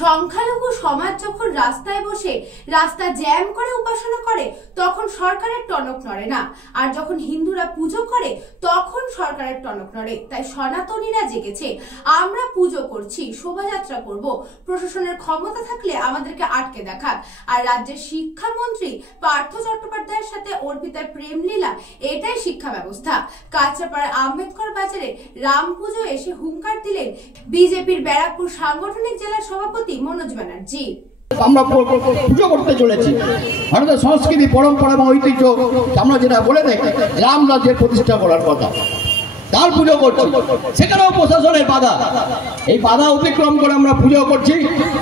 সংখ্যালঘু সমাজ যখন রাস্তায় বসে রাস্তা জ্যাম করে উপাসনা করে তখন সরকারের টনক নড়ে না, আর যখন হিন্দুরা পুজো করে তখন সরকারের টনক নড়ে। তাই সনাতনীরা জেগেছে, আমরা পুজো করছি, শোভাযাত্রা করব, প্রশাসনের ক্ষমতা থাকলে আমাদেরকে আটকে দেখাক। আর রাজ্যের শিক্ষামন্ত্রী পার্থ চট্টোপাধ্যায়ের সাথে অর্পিতার প্রেমলীলা, এটাই শিক্ষা ব্যবস্থা। কাঁচরাপাড়ার আম্বেদকর বাজারে রাম পুজো এসে হুঙ্কার দিলেন বিজেপির ব্যারাকপুর সাংগঠনিক জেলা সভাপতি মনোজ ব্যানার্জি। আমরা পুজো করতে চলেছি, ভারতের সংস্কৃতি, পরম্পরা এবং ঐতিহ্য আমরা যেটা বলে দেখ রাম রাজ্যের প্রতিষ্ঠা করার কথা, তার পুজো করছি, সেখানেও প্রশাসনের বাধা। এই বাধা অতিক্রম করে আমরা পুজো করছি।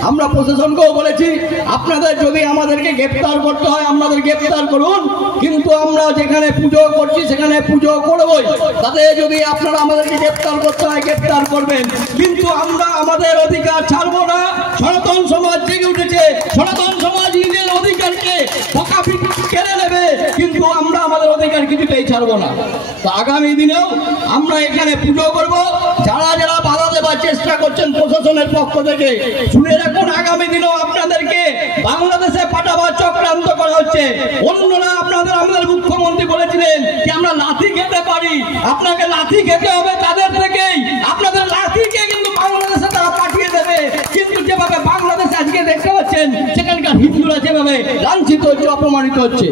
আমরা প্রশাসনকেও বলেছি, আপনাদের যদি আমাদেরকে গ্রেপ্তার করতে হয় আমাদের গ্রেপ্তার করুন, কিন্তু আমরা যেখানে পুজো করছি সেখানে পুজো করবই। তাতে যদি আপনারা আমাদেরকে গ্রেপ্তার করতে হয় গ্রেপ্তার করবেন, কিন্তু আমরা আমাদের অধিকার ছাড়বো না। সনাতন সমাজ জেগে উঠেছে, সনাতন সমাজ নিজের অধিকারকে কেড়ে নেবে, কিন্তু আমরা আমাদের অধিকার কিছুতেই ছাড়বো না। তো আগামী দিনেও আমরা এখানে পুজো করব। যারা যারা বাধা দেওয়ার চেষ্টা করছেন প্রশাসনের পক্ষ থেকে, শুনে রাখুন, আগামী দিনেও আপনাদেরকে বাংলাদেশে পাঠাবার চক্রান্ত করা হচ্ছে। অন্যরা আমাদের মুখ্যমন্ত্রী বলেছিলেন যে আমরা লাঠি খেতে পারি, আপনাকে লাঠি খেতে হবে তাদের থেকেই। আপনাদের লাঠিকে কিন্তু বাংলাদেশে তারা পাঠিয়ে দেবে। কিন্তু যেভাবে বাংলাদেশ আজকে দেখতে পাচ্ছেন, সেখানকার হিন্দুরা যেভাবে লাঞ্ছিত হচ্ছে, অপমানিত হচ্ছে।